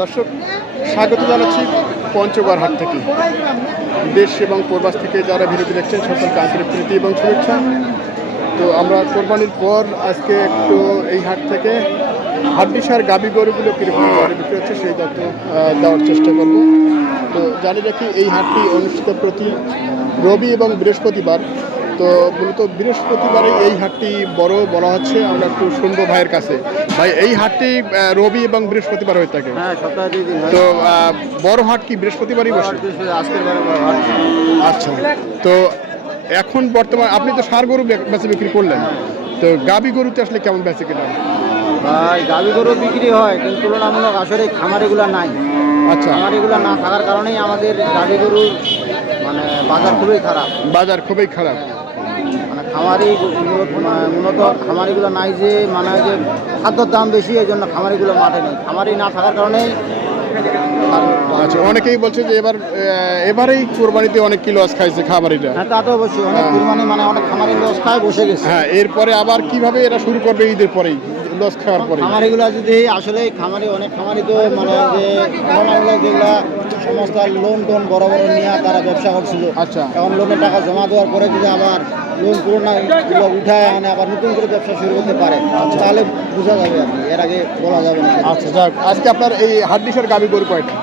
দর্শক, স্বাগত জানাচ্ছি পঞ্চগড় হাট থেকে। দেশ এবং প্রবাস থেকে যারা ভিডিওটি দেখছেন, সকলকে আন্তরিক প্রীতি এবং শুভেচ্ছা। তো আমরা কোরবানির পর আজকে একটু এই হাট থেকে হাড্ডিসার গাবি গরুগুলো কীরকম দরে বিক্রি হচ্ছে সেই তথ্য দেওয়ার চেষ্টা করব। তো জানি রাখি এই হাটটি অনুষ্ঠিত প্রতি রবি এবং বৃহস্পতিবার তো মূলত বৃহস্পতিবারে এই হাটটি বড় বলা হচ্ছে। আমরা একটু শুনব ভাইয়ের কাছে। ভাই এই হাটটি রবি এবং বৃহস্পতিবার হয়ে থাকে। হ্যাঁ। তো বড় হাট কি বৃহস্পতিবারই বসে। আচ্ছা। তো এখন বর্তমান আপনি তো সার গরু বে- বেচে বিক্রি করলেন। তো গাবি গরুতে আসলে কেমন বেচে কিনা? ভাই গাভী গরু বিক্রি হয় কিন্তু তুলনামূলক আসলে খামারিগুলো নাই। আচ্ছা। খামারিগুলো না থাকার কারণেই আমাদের গাভী গরুর মানে বাজার খুবই খারাপ। বাজার খুবই খারাপ। খামারি মূলত খামারিগুলো নাই যে মানে যে খাদ্যর দাম বেশি এই জন্য খামারিগুলো মাঠে নেই। খামারি না থাকার কারণেই আচ্ছা অনেকেই বলছে যে এবার এবারেই কোরবানিতে অনেক কিলো লস খাইছে খামারিটা। হ্যাঁ তা তো অবশ্যই। অনেক হ্যাঁ। কুরবানি মানে অনেক খামারি লস খায় বসে গেছে। হ্যাঁ এরপরে আবার কীভাবে এরা শুরু করবে ঈদের পরেই? লস খাওয়ার পরে। খামারিগুলো যদি আসলে খামারি অনেক খামারি তো মানে যে যেগুলা সমস্ত লোন টোন বড় বড় নিয়ে তারা ব্যবসা করছিল। আচ্ছা। এখন লোনের টাকা জমা দেওয়ার পরে যদি আবার লোন পুরোনো গুলো উঠায় আনে আবার নতুন করে ব্যবসা শুরু করতে পারে তাহলে বোঝা যাবে আর এর আগে বলা যাবে না। আচ্ছা যাক। আজকে আপনার এই হাড্ডিসার গাবি গরু কয়টা?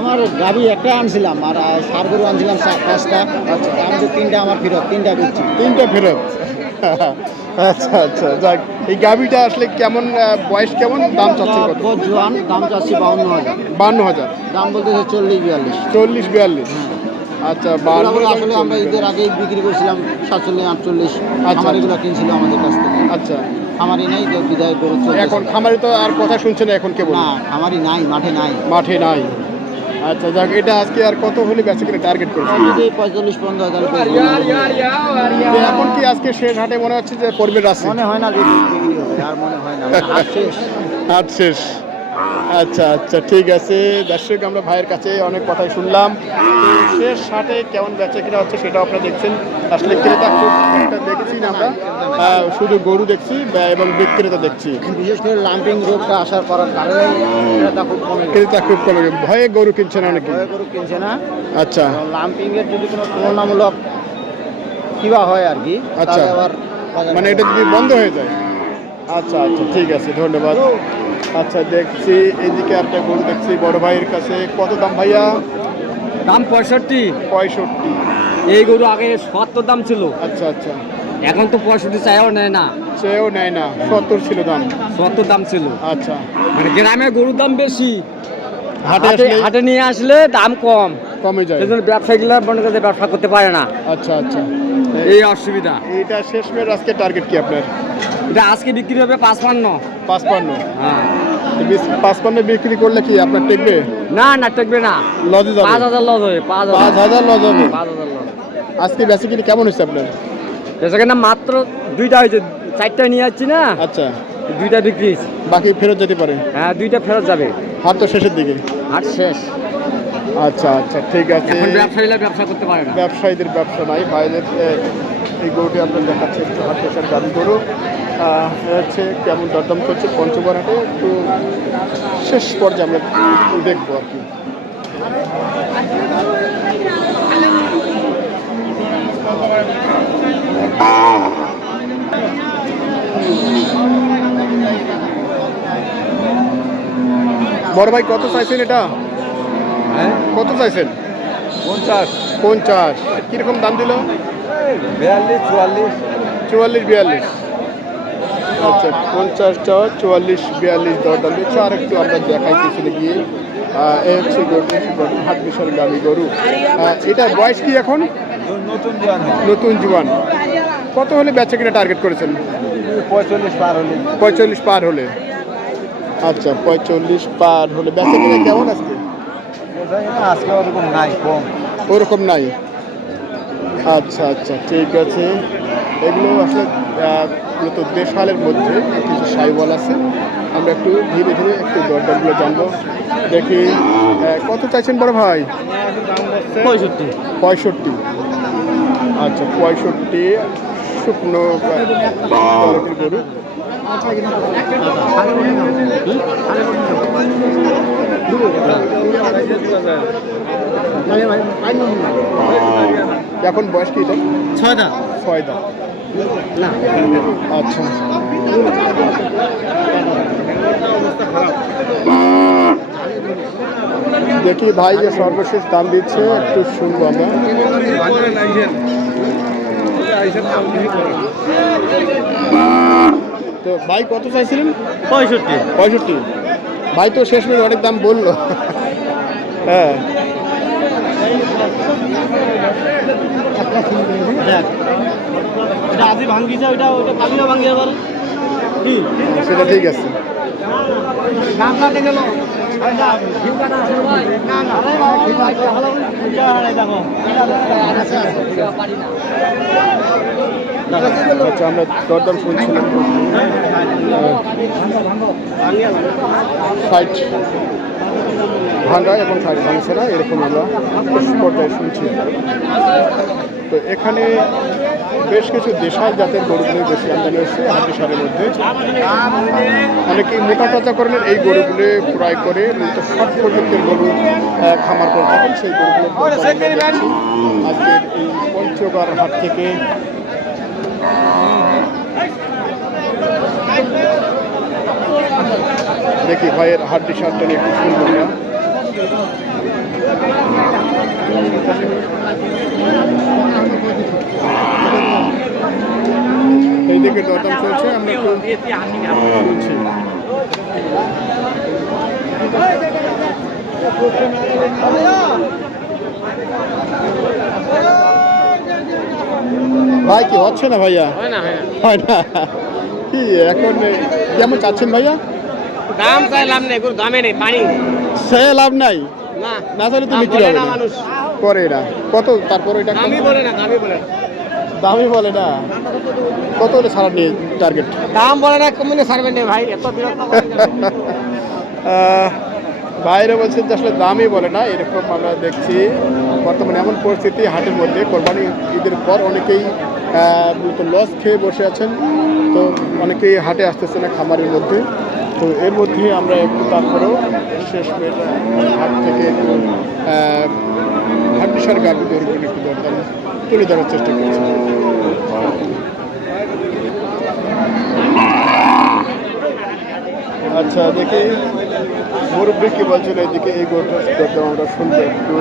আমার গাভি একটা আনছিলাম আর ষাঁড় গরু আনছিলাম পাঁচটা। আচ্ছা। আমি তো তিনটা আমার ফেরত তিনটা বেচছি। তিনটা ফেরত। আচ্ছা আচ্ছা যাক এই গাবিটা আসলে কেমন বয়স কেমন? দাম চাচ্ছে কত? জোয়ান দাম চাচ্ছি বাউন্ন হাজার। বান্ন হাজার। দাম বলতেছে চল্লিশ বিয়াল্লিশ। চল্লিশ বিয়াল্লিশ? আচ্ছা বান্ন এগুলো আসলে আমরা ঈদের আগেই বিক্রি করছিলাম সাতচল্লিশ আটচল্লিশ। আচ্ছা। খামারিগুলো কিনছিল আমাদের কাছ থেকে। আচ্ছা। খামারি নেই বিদায় গরু এখন খামারে তো আর কথা শুনছে না এখন কেবল? না খামারি নাই মাঠে নাই। মাঠে নাই। আচ্ছা যাক এটা আজকে আর কত হলে বেঁচে কিনা টার্গেট করছি পঁয়তাল্লিশ পঞ্চাশ এখন কি আজকে শেষ হাটে মনে হচ্ছে যে পরিবেশ আছে মনে হয় না যে বিক্রি হবে আর মনে হয় না। মানে হাট শেষ। হাট শেষ। আচ্ছা আচ্ছা ঠিক আছে। দর্শক আমরা ভাইয়ের কাছে অনেক কথাই শুনলাম। শেষ হাটে কেমন বেচা কিনা হচ্ছে সেটাও আপনারা দেখছেন। আসলে ক্রেতা খুব একটা দেখেছি না আমরা। শুধু গরু দেখছি এবং বিক্রেতা দেখছি। বিশেষ করে লাম্পিং রোগটা আসার পর কারণে ক্রেতা খুব কমে ক্রেতা খুব কমে ভয়ে গরু কিনছে না অনেকে? ভয়ে গরু কিনছে না। আচ্ছা। লাম্পিং এর যদি কোনো তুলনামূলক কিবা হয় আর কি আচ্ছা। মানে এটা যদি বন্ধ হয়ে যায়? আচ্ছা আচ্ছা ঠিক আছে ধন্যবাদ। আচ্ছা দেখছি এইদিকে একটা গরু দেখছি বড় ভাইয়ের কাছে। কত দাম ভাইয়া? দাম পঁয়ষট্টি। পঁয়ষট্টি। এই গরু আগে সত্তর দাম ছিল। আচ্ছা আচ্ছা। এখন তো পঁয়ষট্টি চাইও নেয় না। সেও নেয় না। সত্তর ছিল দাম। সত্তর দাম ছিল। আচ্ছা। মানে গ্রামে গরুর দাম বেশি। হাটে হাটে নিয়ে আসলে দাম কম। কমে যায়। সেই ব্যবসায়ীগুলো মনে করতে ব্যবসা করতে পারে না। আচ্ছা আচ্ছা। এই অসুবিধা। এইটা শেষ মেয়ের আজকে টার্গেট কি আপনার? এটা আজকে বিক্রি হবে পাঁচপান্ন। পাঁচপান্ন। হ্যাঁ বিশ- পাঁচপান্ন বিক্রি করলে কি আপনার টেকবে? না না টেকবে না। লজে পাঁচ হাজার লস হবে পাঁচ হাজার। লজ হবে? পাঁচ হাজার লস। আজকে বেশি কিনে কেমন হচ্ছে আপনার? সেখানে মাত্র দুইটা হয়েছে চারটা নিয়ে যাচ্ছি না। আচ্ছা। দুইটা বিক্রি বাকি ফেরত যেতে পারে? হ্যাঁ দুইটা ফেরত যাবে। হাট তো শেষের দিকে। হাট শেষ। আচ্ছা আচ্ছা ঠিক আছে। এখন ব্যবসায়ীরা ব্যবসা করতে পারে না। ব্যবসায়ীদের ব্যবসা নাই এ, এই গরুটি আপনার দেখাচ্ছে একটু হাট গরু আহ, এ হচ্ছে কেমন দরদাম করছে পঞ্চগড় হাটে একটু শেষ পর্যায়ে আমরা দেখব আর কি। বড় ভাই কত চাইছেন এটা? হ্যাঁ? কত চাইছেন? পঞ্চাশ। পঞ্চাশ। কীরকম দাম দিল? বিয়াল্লিশ চুয়াল্লিশ। চুয়াল্লিশ বিয়াল্লিশ। আচ্ছা পঞ্চাশটা চুয়াল্লিশ বিয়াল্লিশ দর দাম দিচ্ছে। আর একটু আমরা দেখাই পিছনে গিয়ে হচ্ছে গরু হাট বিশাল গাড়ি গরু। এটার বয়স কি এখন? নতুন জুয়ান। কত হলে বেচা কিনা টার্গেট করেছেন? পঁয়তাল্লিশ পার হলে। পঁয়তাল্লিশ পার হলে। আচ্ছা পঁয়তাল্লিশ পার হলে বেচা কিনা কেমন আজকে? আজকে ওরকম নাই কম। ওরকম নাই। আচ্ছা আচ্ছা ঠিক আছে। এগুলো আসলে মূলত দেশালের মধ্যে কিছু সাইবল আছে। আমরা একটু ধীরে ধীরে একটু দরদামগুলো জানব। দেখি কত চাইছেন বড় ভাই? পঁয়ষট্টি। পঁয়ষট্টি। আচ্ছা পঁয়ষট্টি শুকনো কোয়ালিটির গরু। এখন বয়স কি এটা? ছয়টা। ছয় দাম না। আচ্ছা। দেখি ভাই যে সর্বশেষ দাম দিচ্ছে একটু শুনব আমরা। তো ভাই কত চাইছিলেন? পঁয়ষট্টি। পঁয়ষট্টি। ভাই তো শেষ মেয়ে অনেক দাম বলল। হ্যাঁ। এটা আজি ভাঙ্গিছে ওইটা ওইটা কালিও ভাঙ্গিয়ে পারে কি? সেটা ঠিক আছে। ভালো দেখো। আচ্ছা আমরা দরদাম শুনছিলাম। ভাঙ্গা এবং ষাট ভাঙছে না এরকম আমরা পর্যায়ে শুনছি। তো এখানে বেশ কিছু দেশাল জাতের গরুগুলো বেশি আমদানি হচ্ছে হাতি সারের মধ্যে। অনেকেই মোটা তাজাকরণের এই গরুগুলো ক্রয় করে মূলত ষাট প্রযুক্তির গরু খামার করে থাকেন। সেই গরুগুলো আজকের এই পঞ্চগড় হাট থেকে দেখি ভাইয়ের হাড্ডি শার্টটা নিয়ে একটু শুনব না এইদিকে দরদাম চলছে আমরা একটু শুনছি ভাই কি হচ্ছে না ভাইয়া? হয় না হয় না। হয় না। কি এখন কেমন চাচ্ছেন ভাইয়া? দাম চাইলাম কোনো দামে নেই পানি। সে লাভ নাই। না। না চাইলে তো দাম বিক্রি হবে না না মানুষ। করে না। কত তারপর এটা দামই বলে না দামই বলে না। দামই বলে না। কত হলে ছাড়া নিয়ে টার্গেট দাম বলে না কমিনে ছাড়বেন না ভাই এত? বাইরে বলছেন যে আসলে দামই বলে না এরকম আমরা দেখছি। বর্তমানে এমন পরিস্থিতি হাটের মধ্যে কোরবানি ঈদের পর অনেকেই আহ, মূলত লস খেয়ে বসে আছেন। তো অনেকেই হাটে আসতেছে না খামারের মধ্যে। তো এর মধ্যে আমরা একটু তারপরেও শেষ হাট থেকে একটু হাট বিশাল গাড়ি ধরবেন একটু দরদাম তুলে ধরার চেষ্টা করছি। আচ্ছা দেখি মুরব্বী কি বলছেন এইদিকে এই দরদাম আমরা শুনব একটু।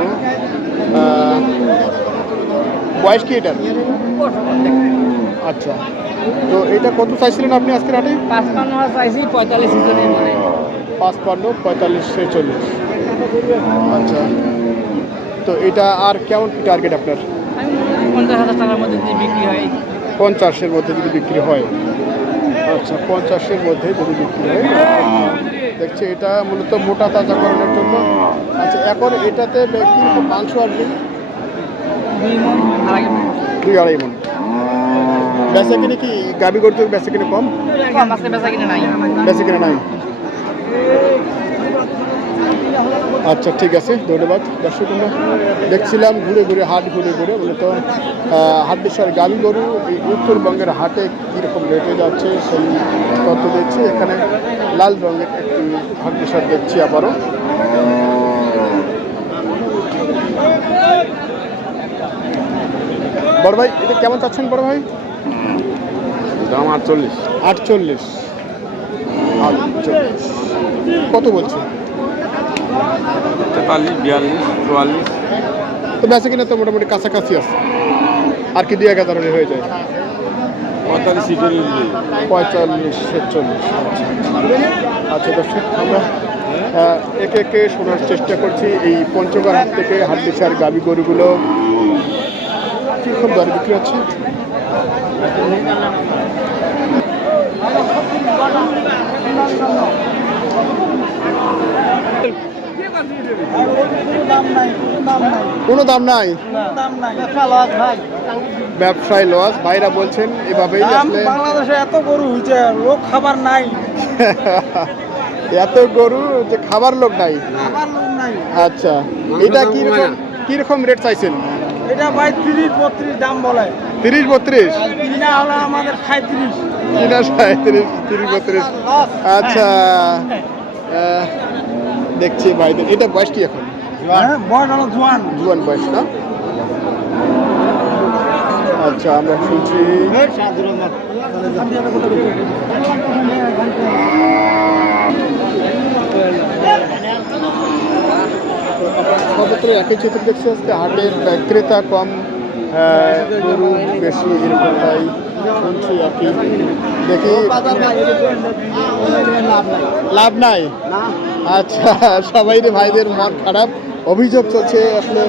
বয়স কি এটার? আচ্ছা। তো এটা কত চাইছিলেন আপনি আজকের হাটে? পাঁচপান্ন চাইছি পঁয়তাল্লিশ সিজনে মানে। পাঁচপান্ন পঁয়তাল্লিশ ছেচল্লিশ। আচ্ছা। তো এটা আর কেমন কি টার্গেট আপনার? পঞ্চাশ হাজার টাকার মধ্যে যদি বিক্রি হয়। পঞ্চাশের মধ্যে যদি বিক্রি হয়। আচ্ছা পঞ্চাশের মধ্যে যদি বিক্রি হয়। দেখছি এটা মূলত মোটা তাজা করানোর জন্য। আচ্ছা এখন এটাতে কীরকম মাংস আসবে? দুই আড়াই মন। বেচা কিনে কি গাবি করতে বেচা কিনে কম? বেচা কিনে নাই। বেচা কিনে নাই। আচ্ছা ঠিক আছে ধন্যবাদ। দর্শক আমরা দেখছিলাম ঘুরে ঘুরে হাট ঘুরে ঘুরে মূলত আহ, হাট বিশাল গাবি গরু এই উত্তরবঙ্গের হাটে কীরকম রেটে যাচ্ছে সেই তথ্য দেখছি। এখানে লাল রঙের একটি হাট বিশাল দেখছি আবারও। বড় ভাই এটা কেমন চাচ্ছেন বড় ভাই? দাম আটচল্লিশ। আটচল্লিশ। আটচল্লিশ। কত বলছে? তেতাল্লিশ বিয়াল্লিশ চুয়াল্লিশ। তো বেঁচে কিনা তো মোটামুটি কাছাকাছি আছে। আর কি দুই এক হাজার হয়ে যায়। পঁয়তাল্লিশ পঁয়তাল্লিশ ছেচল্লিশ। আচ্ছা আচ্ছা। দর্শক আমরা একে একে শোনার চেষ্টা করছি। এই পঞ্চগড় হাট থেকে হাট গাবি গরুগুলো কীরকম দরে বিক্রি হচ্ছে? কোনো দাম নাই? ব্যবসায় লস ভাইরা বলছেন এভাবেই বাংলাদেশে এত গরু হয়েছে লোক খাবার নাই। এত গরু যে খাবার লোক নাই। খাবার লোক নাই। আচ্ছা এটা কি রকম কি রকম রেট চাইছেন? এটা ভাই তিরিশ বত্রিশ দাম বলে। তিরিশ বত্রিশ? কিনা সাঁত্রিশ তিরিশ বত্রিশ। আচ্ছা দেখছি ভাইদের। এটা বয়স কি এখন? বয়স হলো জুয়ান। বয়স না? আচ্ছা আমরা শুনছি। সর্বত্র একই চিত্র দেখছি আজকে হাটের ক্রেতা কম গরু বেশি এরকমটাই শুনছি একই দেখি। লাভ নাই? আচ্ছা সবাই ভাইদের মন খারাপ। অভিযোগ চলছে আসলে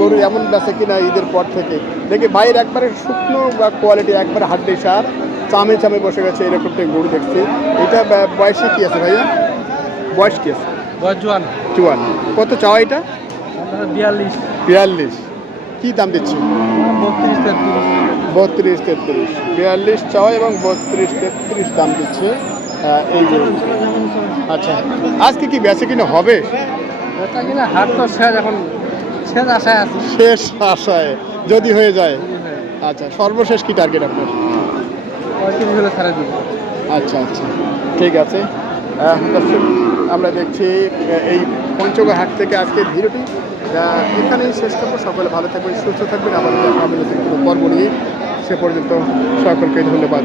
গরু এমন বেচে কিনা ঈদের পর থেকে। দেখি ভাইয়ের একবারে শুকনো বা কোয়ালিটি একবারে হাড্ডি সার। চামে চামে বসে গেছে এরকমটাই গরু দেখছি। এটা বয়সে কি আছে ভাইয়া? বয়স কি আছে? জোয়ান কত চাওয়া এটা? বিয়াল্লিশ। বিয়াল্লিশ। কি দাম দিচ্ছি? বত্রিশ তেত্রিশ। বিয়াল্লিশ চাওয়া এবং বত্রিশ তেত্রিশ দাম দিচ্ছে এই আচ্ছা আজকে কি বেচে কিনা হবে? কিনা হাট তো শেষ এখন শেষ আশায় আছি। শেষ আশায় যদি হয়ে যায়। আচ্ছা সর্বশেষ কি টার্গেট আপনার? আচ্ছা আচ্ছা ঠিক আছে। আমরা দেখছি এই পঞ্চগড় হাট থেকে আজকের ভিডিওটি এখানেই শেষ করব। সকলে ভালো থাকবেন, সুস্থ থাকবেন। আমাদের পর্ব নিয়ে সে পর্যন্ত সকলকে ধন্যবাদ।